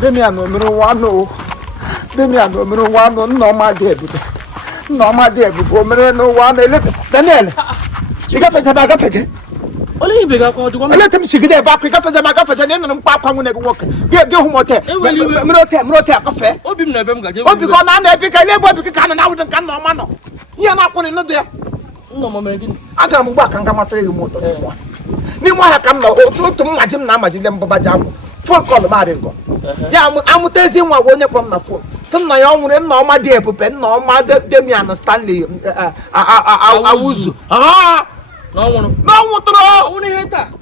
Demian Wano, no, my dear. No, my dear, no one. Daniel, you got it. Only bigger call to let them see their back up as a back and then papa when they walk. Get home hotel. Cafe. Open November. Oh, because I'm epic. I never become an out and come no man. You're not putting it there. No, Mamma. I can't walk and come out to motor. You want to come to Majim Namajim Babajam. For call the Maringo. I'm testing what one upon the phone. Some my own and no, my dear Pupen, no, my Demian Stanley. I was. No one only had that.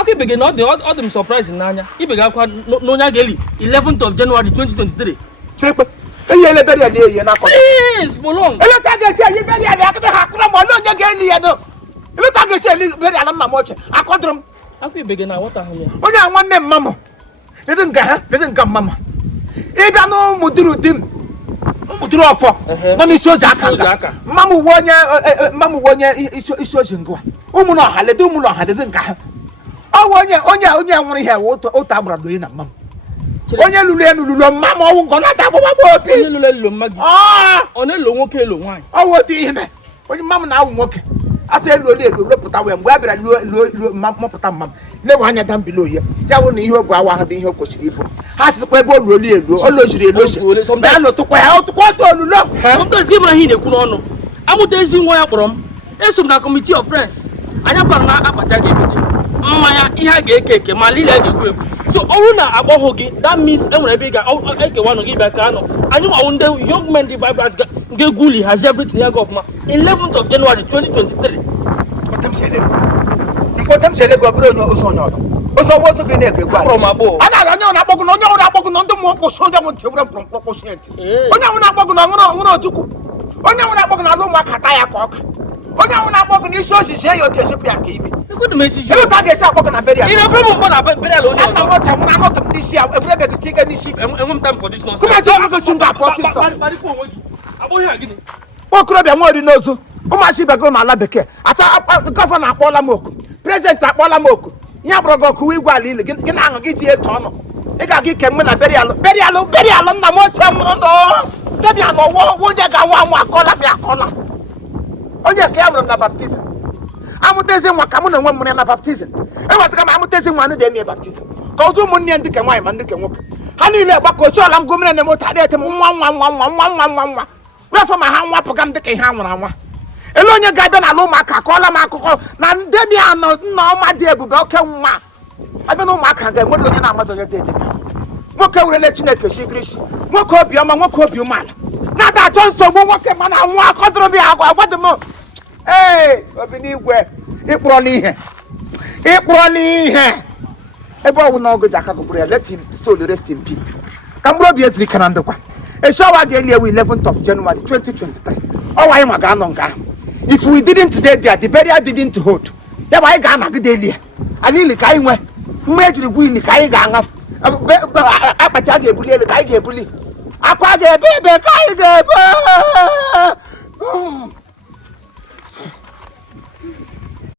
Okay, begin not the autumn surprise in Nanya. He began Nonya Geli, 11th of January 2023. Check it. Yes, for long. Look at the very I caught them. Okay, begin now. What are you? Only one name, Mamma. Didn't come, Mamma. If I know Mudurudim. Therefor, Mammy Sozaka, Mamma Wanya is go. Umuna had a dumula had a dinka. Oh, Onya, only have water or tabra doing a mum. Onya Lulu, Mamma won't go out of ah, on a long kilo wine. Oh, what do you mean? When your mamma now walk, I said, look at whether I mum. Never hang down below here. That will need your brow having your coach. Has the web really always really some man to go out to what to love. Sometimes give my hint, Kuno. I'm not dancing where from. There's some committee of friends. I have not appetite. Maya, he had a cake, my little. So, Oruna Abohogi, that means every bigger one of give back. I know I wonder young men divide the Gully has everything I got. 11th of January 2023. What them say? What them say they go on. Also, what's the name from my boy? I don't know. I'm not the more so that one children from proportion. When I'm not walking on to cook. When I'm not walking on my Kataya cock. When I'm not walking, you saw she say your Tessia gave me. You couldn't message you. I guess I'm walking a bed. You know, I'm not a police. I've never to take any ship and one time for this nonsense. I'm going to what could I be more than those? Oh, my ship are going to Labeke. I saw Governor Polamok, President Polamok. Yabrago, who will get you a tunnel. They got get came when I bury alone, no more time. Debiano, what you got one color. Oh, yeah, camera baptism. I'm testing what come on and 1 million baptism. I was I'm testing one day near baptism. Go to money and take a wife and they can walk. Honey, let back, so I'm going and what I did 1. Wherefore my hand wap come take a hand when I want. Alone your guy don't allow my call Marco. Now, Demiano, no, my dear, but come. I don't know, Mark, what do you know about your day? What can we let you know? She agrees. What could be a man? What could be a man? Not that Johnson won't walk a man and walk on me. What the more? Hey, I believe where it probably here. Everyone will not go to Jacobria. Let him so the rest in peace. Cambrobia's can undergo. A shower daily 11th of January 2023. Oh, I am a gun on gun. If we didn't today, the burial didn't hold. Then I got a good daily. I really can't wait. Major Winnie Kaigang up. Appetite bully, the Kai bully. I quite a baby, Kai.